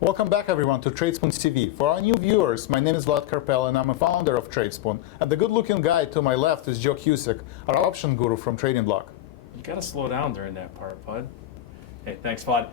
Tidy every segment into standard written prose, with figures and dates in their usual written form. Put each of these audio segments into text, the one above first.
Welcome back, everyone, to Tradespoon TV. For our new viewers, my name is Vlad Karpel, and I'm a founder of Tradespoon. And the good-looking guy to my left is Joe Cusick, our option guru from MoneyBlock. You got to slow down during that part, bud. Hey, thanks, Vlad.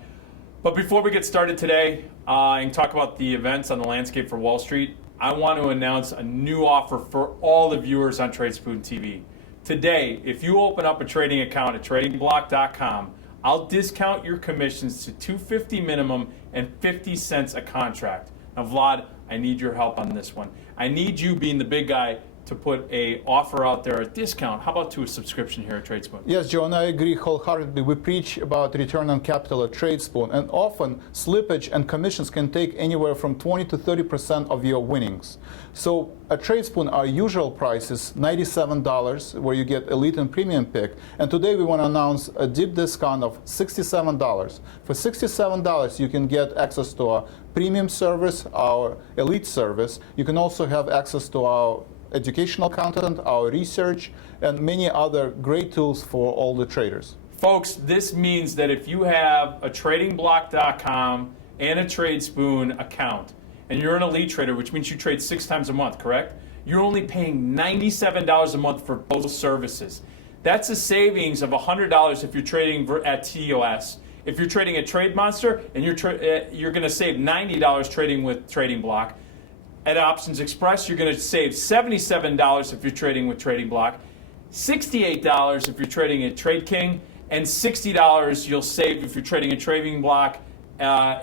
But before we get started today and talk about the events on the landscape for Wall Street, I want to announce a new offer for all the viewers on Tradespoon TV. Today, if you open up a trading account at MoneyBlock.com, I'll discount your commissions to $250 minimum and 50 cents a contract. Now, Vlad, I need your help on this one. I need you, being the big guy, to put a offer out there, a discount. How about to a subscription here at Tradespoon? Yes, Joe, and I agree wholeheartedly. We preach about return on capital at Tradespoon, and often slippage and commissions can take anywhere from 20 to 30% of your winnings. So at Tradespoon, our usual price is $97, where you get elite and premium pick. And today we want to announce a deep discount of $67. For $67, you can get access to our premium service, our elite service. You can also have access to our educational content, our research, and many other great tools for all the traders. Folks, this means that if you have a TradingBlock.com and a Tradespoon account, and you're an elite trader, which means you trade 6 times a month, correct? You're only paying $97 a month for both services. That's a savings of $100 if you're trading at TOS. If you're trading at TradeMonster, and you're going to save $90 trading with TradingBlock. At Options Express, you're going to save $77 if you're trading with TradingBlock, $68 if you're trading at TradeKing, and $60 you'll save if you're trading at TradingBlock,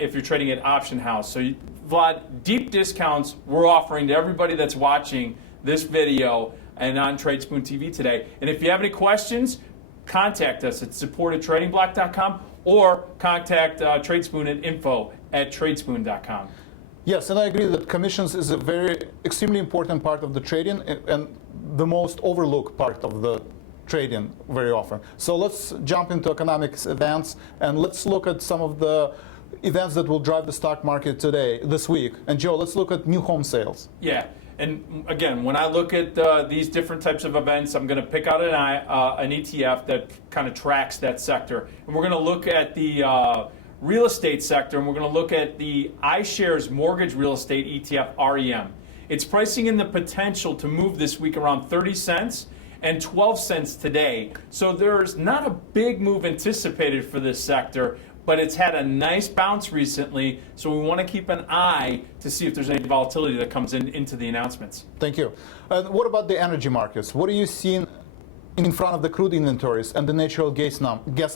if you're trading at Option House. So, Vlad, deep discounts we're offering to everybody that's watching this video and on Tradespoon TV today. And if you have any questions, contact us at support@tradingblock.com or contact Tradespoon at info@tradespoon.com. Yes, and I agree that commissions is a extremely important part of the trading and the most overlooked part of the trading very often. So let's jump into economics events, and let's look at some of the events that will drive the stock market this week. And Joe, let's look at new home sales. Yeah, and again, when I look at these different types of events, I'm going to pick out an ETF that kind of tracks that sector. And we're going to look at the real estate sector, and we're going to look at the iShares Mortgage Real Estate ETF REM. It's pricing in the potential to move this week around 30 cents and 12 cents today. So there's not a big move anticipated for this sector, but it's had a nice bounce recently, so we want to keep an eye to see if there's any volatility that comes into the announcements. Thank you. What about the energy markets? What are you seeing in front of the crude inventories and the natural gas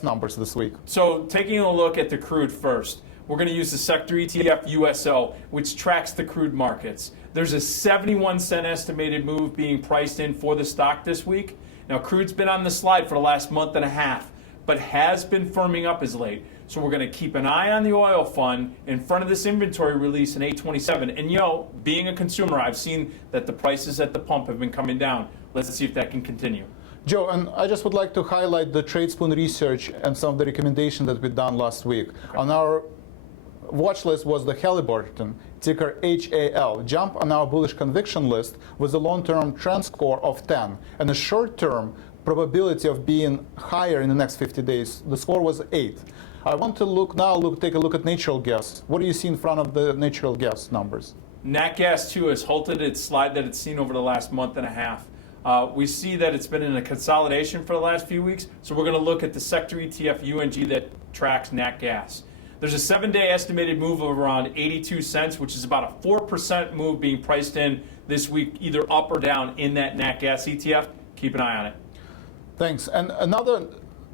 numbers this week? So taking a look at the crude first, we're going to use the sector ETF USO, which tracks the crude markets. There's a 71 cent estimated move being priced in for the stock this week. Now, crude's been on the slide for the last month and a half, but has been firming up as late. So we're going to keep an eye on the oil fund in front of this inventory release in 827. And being a consumer, I've seen that the prices at the pump have been coming down. Let's see if that can continue. Joe, and I just would like to highlight the Tradespoon research and some of the recommendations that we done last week. Okay. On our watch list was the Halliburton, ticker HAL, jump on our bullish conviction list with a long-term trend score of 10 and a short-term probability of being higher in the next 50 days. The score was 8. I want to take a look at natural gas. What do you see in front of the natural gas numbers? Nat gas, too, has halted its slide that it's seen over the last month and a half. We see that it's been in a consolidation for the last few weeks, so we're going to look at the sector ETF UNG that tracks nat gas. There's a 7-day estimated move of around 82 cents, which is about a 4% move being priced in this week, either up or down in that nat gas ETF. Keep an eye on it. Thanks. And another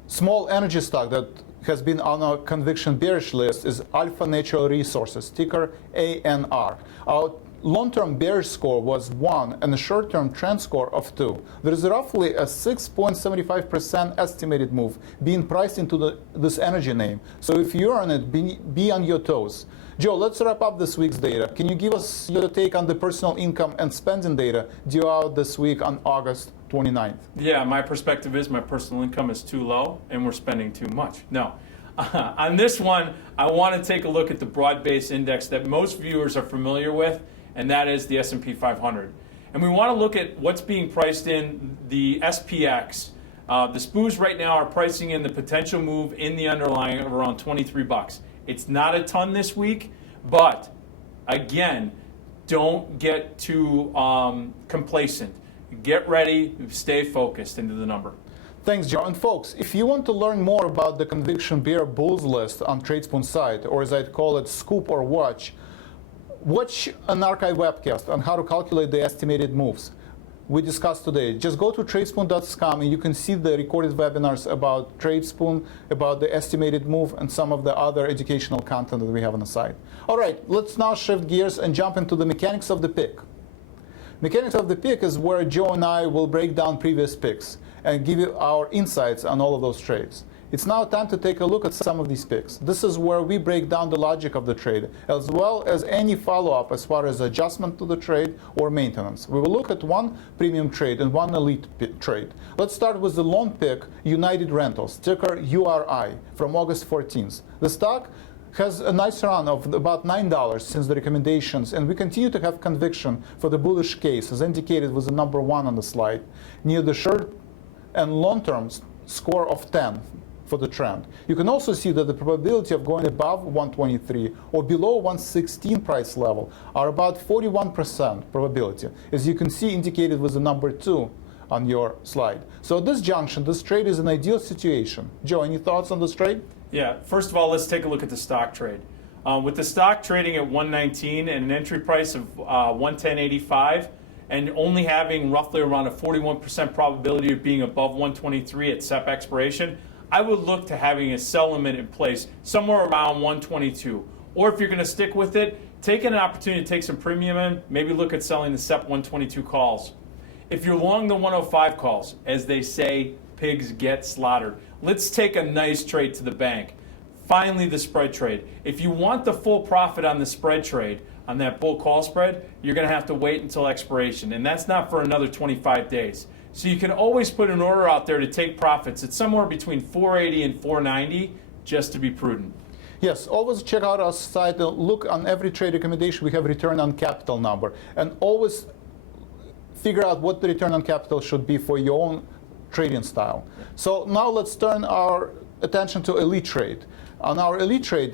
small energy stock that has been on our conviction bearish list is Alpha Natural Resources, ticker ANR. Our long-term bearish score was 1 and a short-term trend score of 2. There is roughly a 6.75% estimated move being priced into this energy name. So if you're on it, be on your toes. Joe, let's wrap up this week's data. Can you give us your take on the personal income and spending data due out this week on August 29th? Yeah, my perspective is my personal income is too low and we're spending too much. No. On this one, I want to take a look at the broad-based index that most viewers are familiar with, and that is the S&P 500. And we want to look at what's being priced in the SPX. The SPOOs right now are pricing in the potential move in the underlying of around 23 bucks. It's not a ton this week, but again, don't get too complacent. Get ready, stay focused into the number. Thanks, Joe. And folks, if you want to learn more about the Conviction Bear Bulls list on Tradespoon site, or as I'd call it, scoop or watch an archive webcast on how to calculate the estimated moves we discussed today. Just go to tradespoon.com and you can see the recorded webinars about Tradespoon, about the estimated move, and some of the other educational content that we have on the site. All right, let's now shift gears and jump into the mechanics of the pick. Mechanics of the pick is where Joe and I will break down previous picks and give you our insights on all of those trades. It's now time to take a look at some of these picks. This is where we break down the logic of the trade, as well as any follow-up as far as adjustment to the trade or maintenance. We will look at one premium trade and one elite trade. Let's start with the long pick, United Rentals, ticker URI, from August 14th. The stock has a nice run of about $9 since the recommendations, and we continue to have conviction for the bullish case, as indicated with the number 1 on the slide, near the short and long-term score of 10 for the trend. You can also see that the probability of going above 123 or below 116 price level are about 41% probability, as you can see indicated with the number 2 on your slide. So at this junction, this trade is an ideal situation. Joe, any thoughts on this trade? Yeah, first of all, let's take a look at the stock trade. With the stock trading at 119 and an entry price of 110.85, and only having roughly around a 41% probability of being above 123 at SEP expiration, I would look to having a sell limit in place somewhere around 122. Or if you're going to stick with it, take an opportunity to take some premium in, maybe look at selling the SEP 122 calls. If you're long the 105 calls, as they say, pigs get slaughtered. Let's take a nice trade to the bank. Finally, the spread trade. If you want the full profit on the spread trade, on that bull call spread, you're going to have to wait until expiration, and that's not for another 25 days. So you can always put an order out there to take profits. It's somewhere between 480 and 490, just to be prudent. Yes, always check out our site. Look on every trade recommendation. We have return on capital number, and always figure out what the return on capital should be for your own trading style. So now let's turn our attention to elite trade. On our elite trade,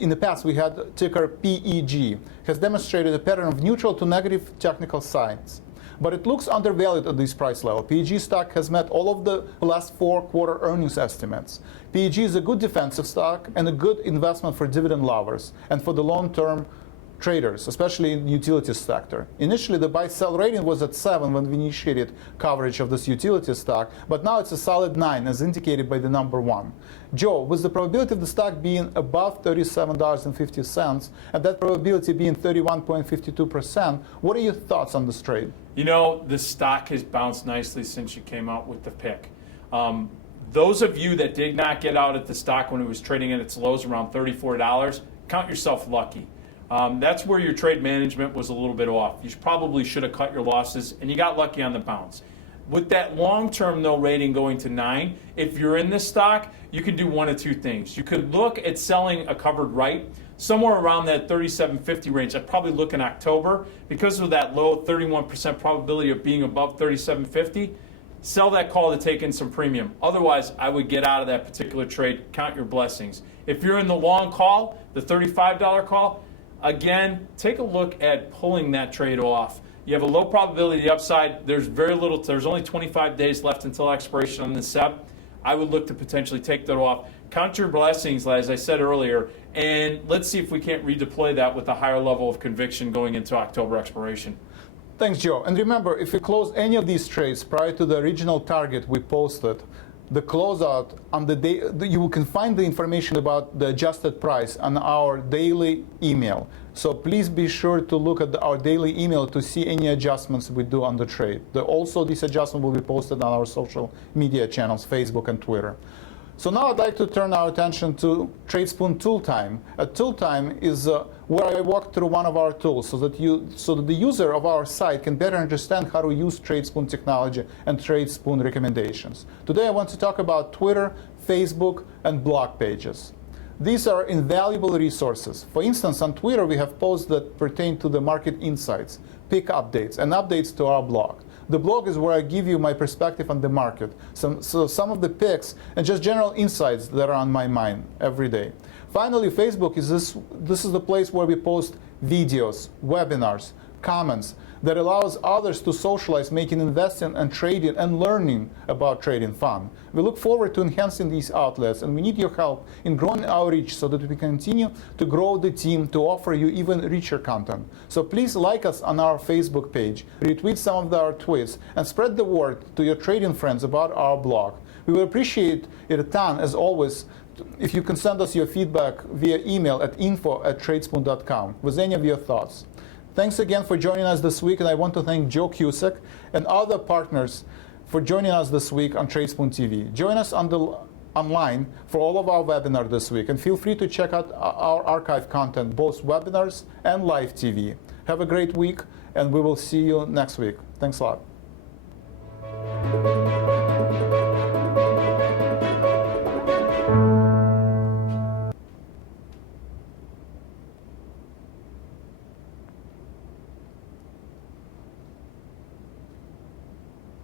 in the past we had ticker PEG, has demonstrated a pattern of neutral to negative technical signs. But it looks undervalued at this price level. PEG stock has met all of the last 4 quarter earnings estimates. PEG is a good defensive stock and a good investment for dividend lovers and for the long-term traders, especially in the utilities sector. Initially, the buy-sell rating was at 7 when we initiated coverage of this utility stock, but now it's a solid 9, as indicated by the number 1. Joe, with the probability of the stock being above $37.50 and that probability being 31.52%, what are your thoughts on this trade? You know, the stock has bounced nicely since you came out with the pick. Those of you that did not get out at the stock when it was trading at its lows around $34, count yourself lucky. That's where your trade management was a little bit off. You probably should have cut your losses, and you got lucky on the bounce. With that long-term no rating going to 9, if you're in this stock, you can do one of two things. You could look at selling a covered right somewhere around that 37.50 range. I'd probably look in October because of that low 31% probability of being above 37.50. Sell that call to take in some premium. Otherwise, I would get out of that particular trade. Count your blessings. If you're in the long call, the $35 call, again, take a look at pulling that trade off. You have a low probability of the upside. There's very little. There's only 25 days left until expiration on the SEP. I would look to potentially take that off. Count your blessings, as I said earlier, and let's see if we can't redeploy that with a higher level of conviction going into October expiration. Thanks, Joe. And remember, if you close any of these trades prior to the original target we posted, the closeout on the day, you can find the information about the adjusted price on our daily email. So please be sure to look at our daily email to see any adjustments we do on the trade. Also, this adjustment will be posted on our social media channels, Facebook and Twitter. So now I'd like to turn our attention to Tradespoon Tool Time. Tool Time is where I walk through one of our tools so that the user of our site can better understand how to use Tradespoon technology and Tradespoon recommendations. Today I want to talk about Twitter, Facebook, and blog pages. These are invaluable resources. For instance, on Twitter we have posts that pertain to the market insights, pick updates and updates to our blog. The blog is where I give you my perspective on the market, some of the picks and just general insights that are on my mind every day. Finally, Facebook is this is the place where we post videos, webinars, comments that allows others to socialize, making investing and trading and learning about trading fun. We look forward to enhancing these outlets, and we need your help in growing our reach so that we continue to grow the team to offer you even richer content. So please like us on our Facebook page, retweet some of our tweets, and spread the word to your trading friends about our blog. We will appreciate it a ton, as always, if you can send us your feedback via email at info@tradespoon.com with any of your thoughts. Thanks again for joining us this week, and I want to thank Joe Cusick and other partners for joining us this week on Tradespoon TV. Join us online for all of our webinars this week, and feel free to check out our archive content, both webinars and live TV. Have a great week, and we will see you next week. Thanks a lot.